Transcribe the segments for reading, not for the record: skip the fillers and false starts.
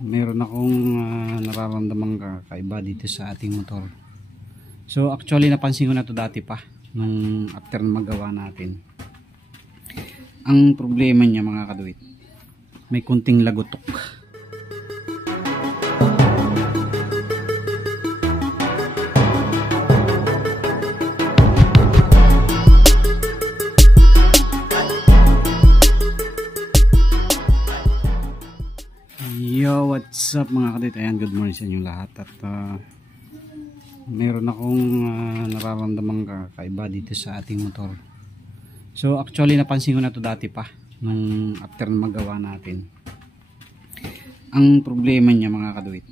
Meron akong nararamdamang kakaiba dito sa ating motor. So actually napansin ko na to dati pa nung after na magawa natin. Ang problema niya mga kaduwit, may kunting lagutok. Yo, what's up mga kadit? Ayan, good morning sa inyong lahat. At meron akong nararamdamang kakaiba dito sa ating motor. So actually napansin ko na to dati pa nung after na magawa natin. Ang problema niya mga kaduwit,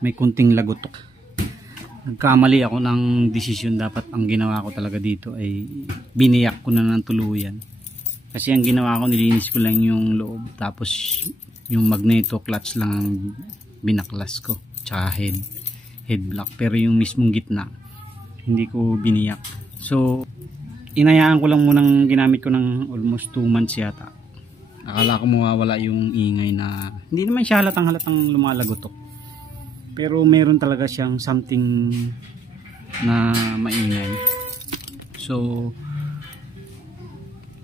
may kunting lagutok. Nagkamali ako ng desisyon. Dapat ang ginawa ko talaga dito ay biniyak ko na ng tuluyan. Kasi ang ginawa ko, nilinis ko lang yung loob, tapos yung magneto clutch lang ang binaklas ko, tsaka head block, pero yung mismong gitna hindi ko biniyak. So inayaan ko lang munang ginamit ko ng almost 2 months yata. Akala ko mawawala yung ingay, na hindi naman siya halatang lumalagotok, pero meron talaga siyang something na maingay. So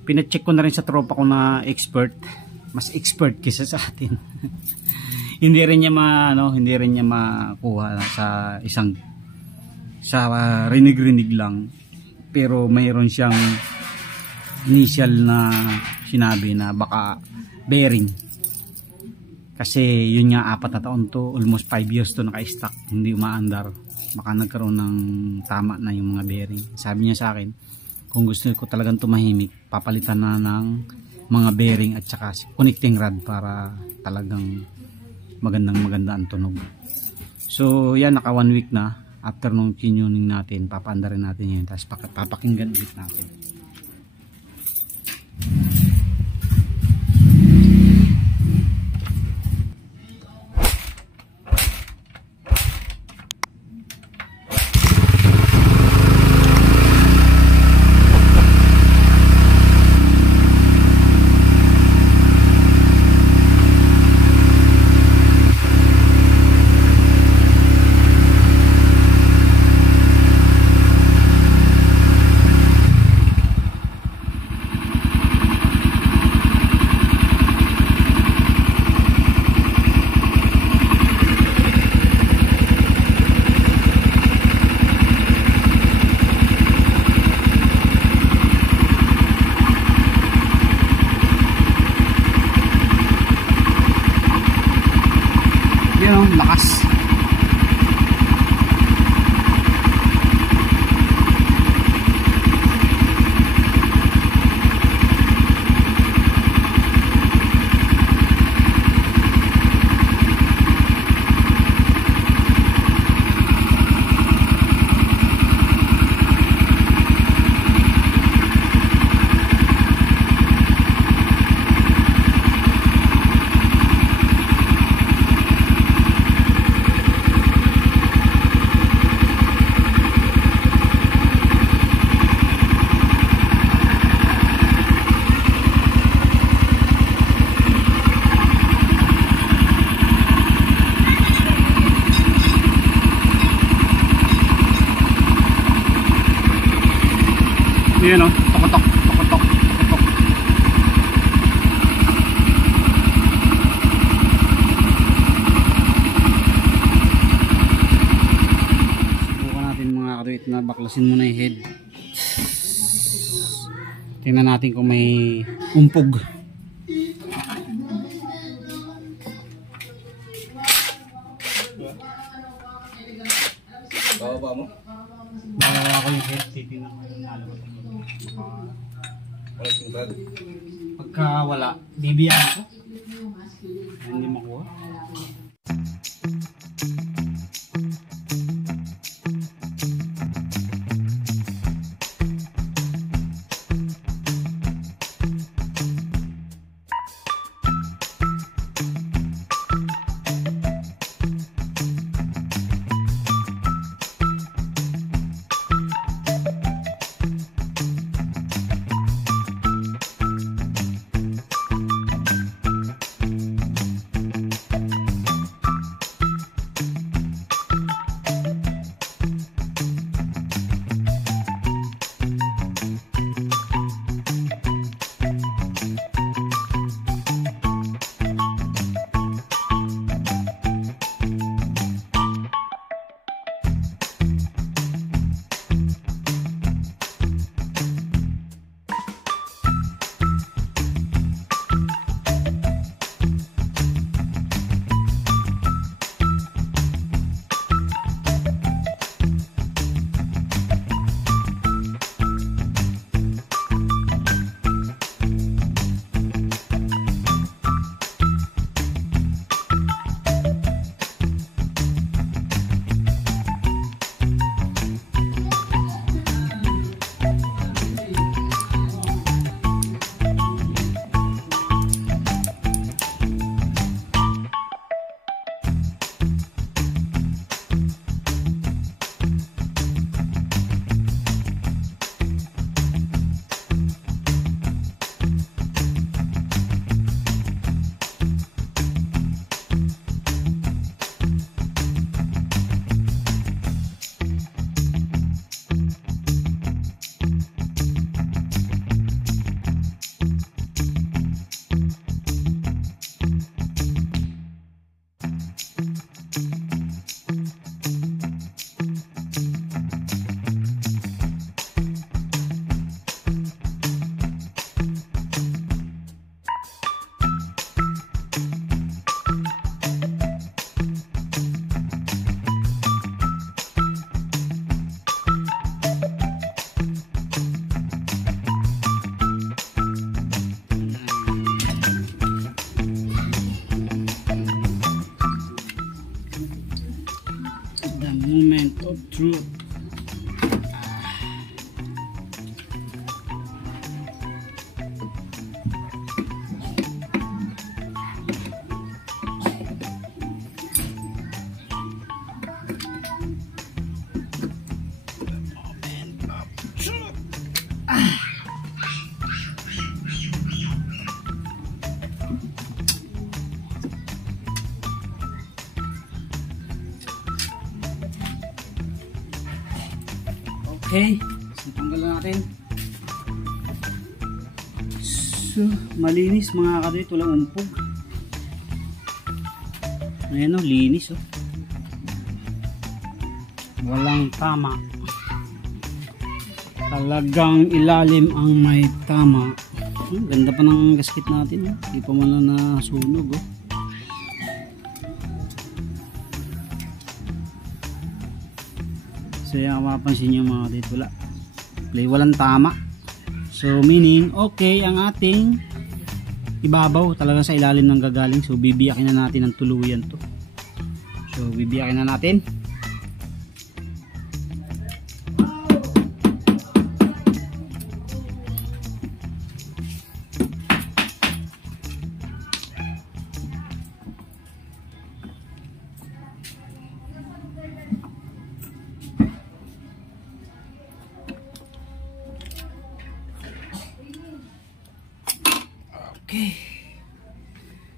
pinacheck ko na rin sa tropa ko na expert, mas expert kaysa sa atin. hindi rin niya makuha sa rinig-rinig lang, pero mayroon siyang initial na sinabi na baka bearing, kasi yun nga 4 na taon to, almost 5 years to naka-stack, hindi umaandar. Baka nagkaroon ng tama na yung mga bearing. Sabi niya sa akin, kung gusto ko talagang tumahimik, papalitan na ng mga bearing at saka connecting rod para talagang maganda ang tunog. So yan, naka 1 week na after nung tuning natin. Papaandarin natin yun, tapos papakinggan ulit natin. Lakas. Yun o, tukotok. Subukan natin mga kaduwit na baklasin muna yung head. Tingnan natin kung may umpog. Bababa mo? Bababa ko yung head, titignan ko yung nalabas. Pagka wala, bibiyan ko. Hindi makuha. moment of truth. Okay, so tanggalan natin. So, malinis mga kadoy, walang umpog. Ayan o, linis o. Walang tama. Talagang ilalim ang may tama. Ganda pa ng gasket natin. Hindi pa man na nasunog o. So yung mapapansin nyo mga dito, walang tama. So meaning okay ang ating ibabaw talaga sa ilalim ng gagaling. So bibiyakin na natin ng tuluyan to. So bibiyakin na natin. Okay.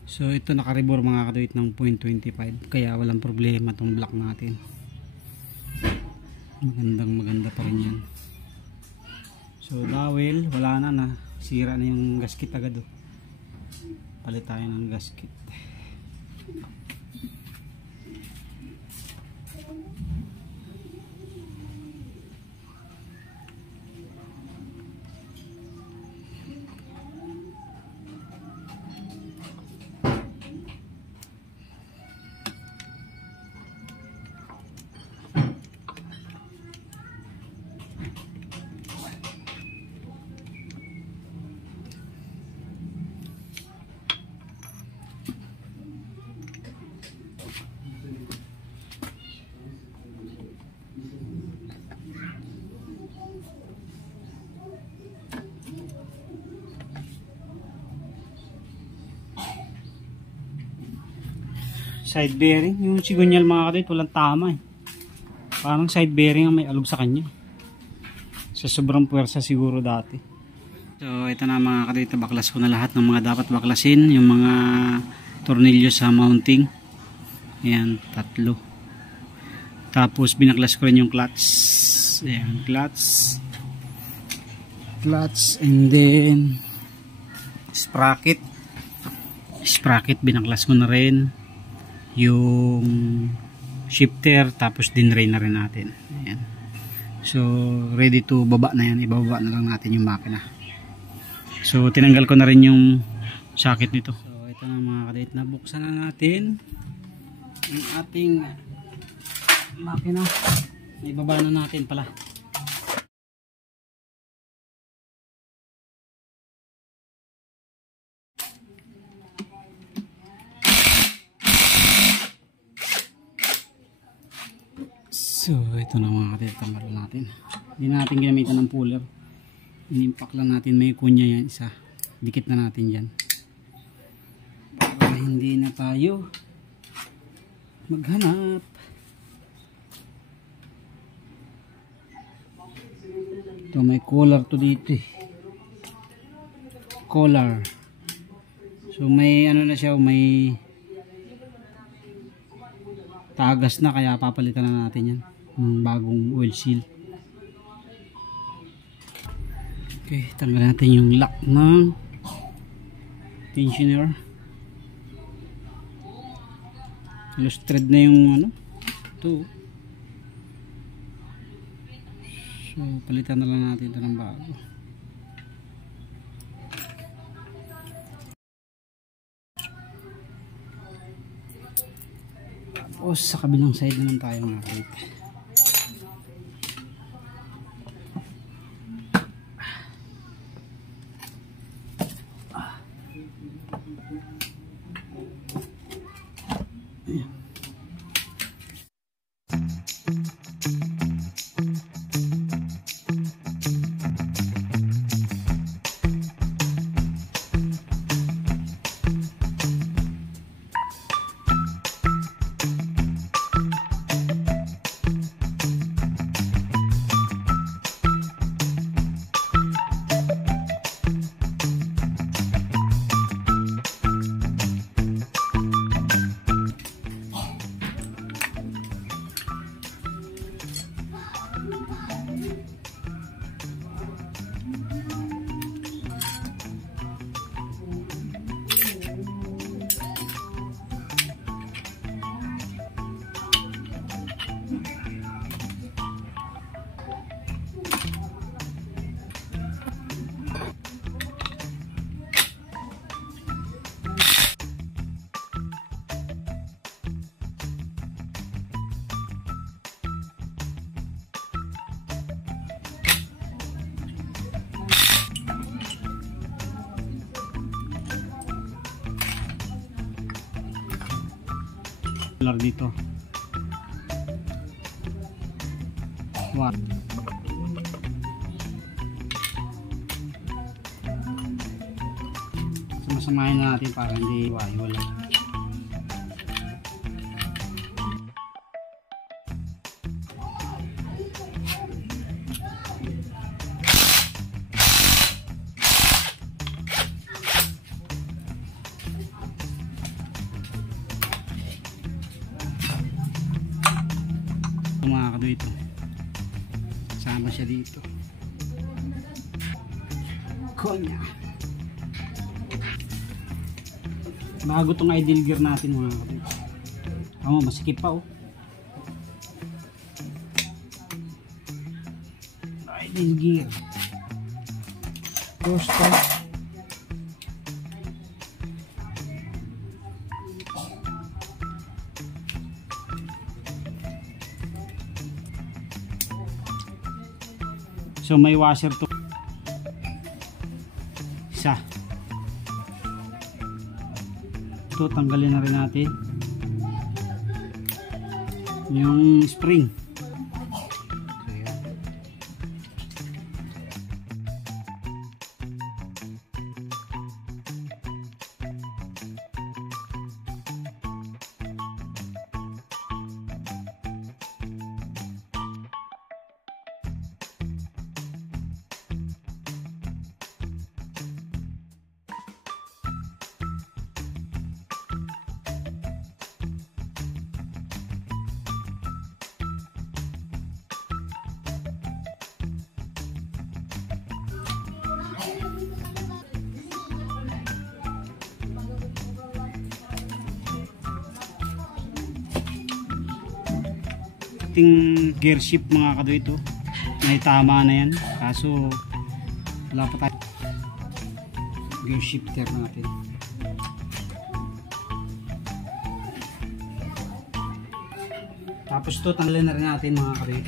So ito nakaribor mga kaduit ng 0.25 kaya walang problema tong block natin. Maganda pa rin yan. So dahil wala na sira na yung gasket agad oh. Palit tayo ng gasket. Side bearing, yung sigunyal mga kadit walang tama eh. Parang side bearing ang may alog sa kanya. Sa sobrang puwersa siguro dati. So ito na mga kadit, baklas ko na lahat ng mga dapat baklasin. Yung mga tornilyo sa mounting. Ayan, 3. Tapos binaklas ko rin yung clutch. Ayan, clutch and then sprocket binaklas ko na rin. Yung shifter, tapos dinrain na rin natin. Ayan. So ready to baba na yan, ibababa na lang natin yung makina. So tinanggal ko na rin yung socket nito. So ito na mga kadit, nabuksan na natin yung ating makina. Ibaba na natin pala. So ito na mga kadit, tanggal natin. Hindi natin ginamitan ng puller. Inimpak lang natin, may kunya yan isa. Dikit na natin dyan. Para hindi na tayo maghanap. Ito may collar to dito eh. Collar. So may ano na siya, may tagas na kaya papalitan na natin yan. Ng bagong oil seal. Okay, tanggal natin yung lock ng tensioner. Loose thread na yung ano, ito. So palitan na lang natin ito ng bago. Tapos sa kabilang side naman tayo mga kapit. dito. What? Masamahin na natin para hindi wala. Mga dito, sama siya dito. Konya. Bago tong idle gear natin mga kapatid. Masikip pa oh. Idle gear. Start. So may washer to. Isa. Ito tanggalin na rin natin yung spring. Ating gear shift mga kadoy, ito may tama na yan, kaso wala pa tayo gear shifter natin. Tapos ito tanggalin na rin natin mga kadoy.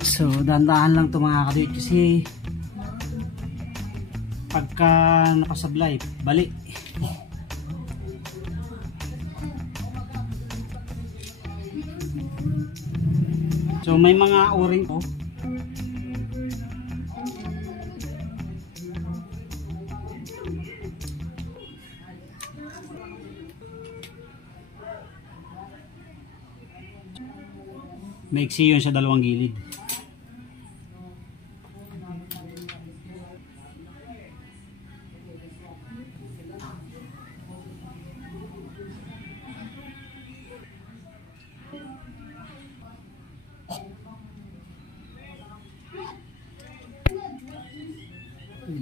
So dahan-dahan lang ito mga kadoy, kasi pagka nakasablay balik. So may mga o-ring po. Maiksi yun sa dalawang gilid.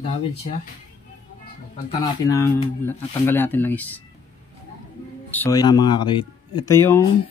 Dawid siya. So, palitan natin tanggalin natin langis. So, yan mga karoit. Ito yung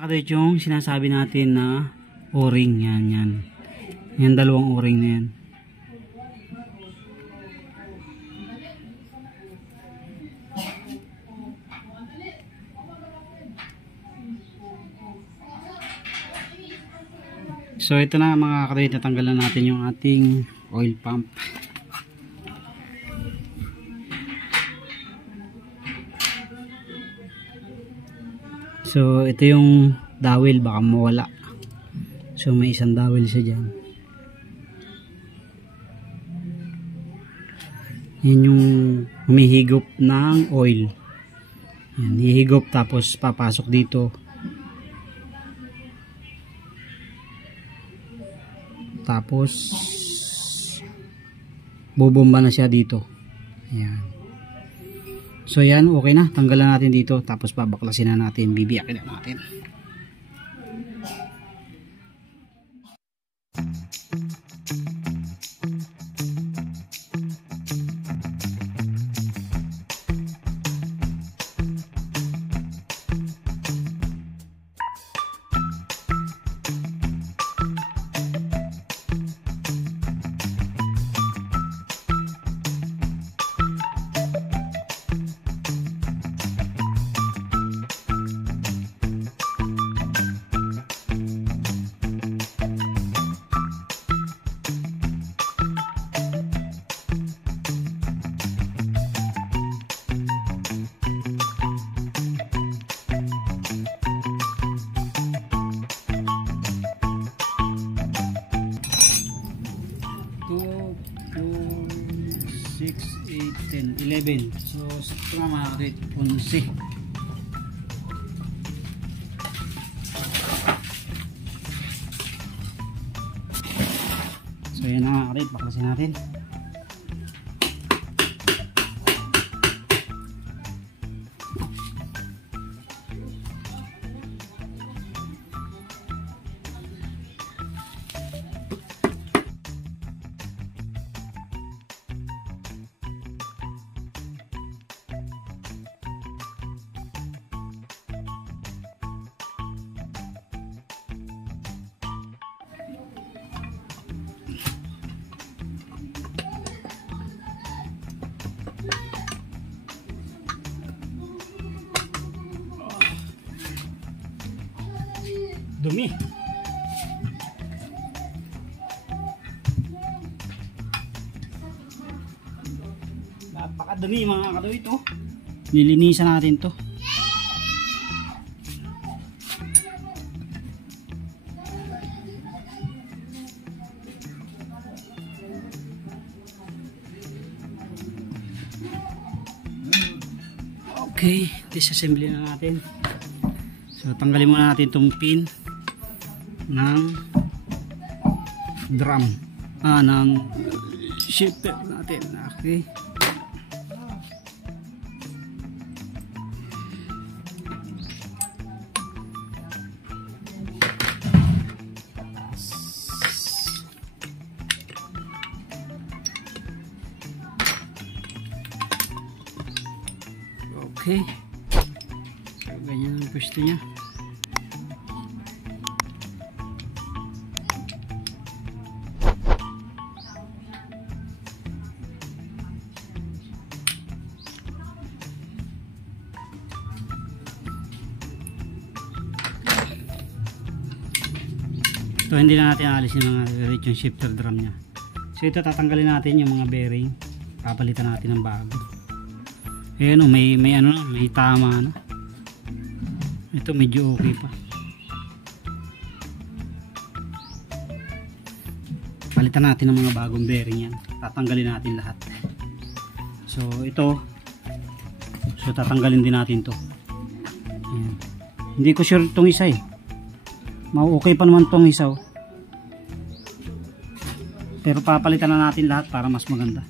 nakadate yung sinasabi natin na o-ring. Yan dalawang o-ring na yan. So ito na mga kadate, natanggalan natin yung ating oil pump. So ito yung dowel, baka mawala. So may isang dowel siya dyan. Yan yung humihigop ng oil. Yan, hihigop tapos papasok dito. Tapos bubomba na siya dito. Yan. So yan, okay na. Tanggalan natin dito. Tapos babaklasin na natin. Bibiyakin na natin. 8, 10, 11. So ito nga mga karit, 11. So yan na mga karit, baklasin natin. Dumi. Napakadumi mga kadawi ito. Nilinisan natin to. Okay, disassembly na natin. So tanggalin muna natin itong pin ng drum, ng shifter natin. Okay, okay, so ganyan ang pwesto nya. So hindi na natin alis yung mga yung shifter drum nya. So ito tatanggalin natin yung mga bearing, papalitan natin ng bago. Ayan o, may ano, may tama ano. Ito medyo okay pa. Palitan natin ng mga bagong bearing yan. Tatanggalin natin lahat. So ito, so tatanggalin din natin to. Ayan. Hindi ko sure itong isa eh. Okay pa naman tong isaw, pero papalitan na natin lahat para mas maganda.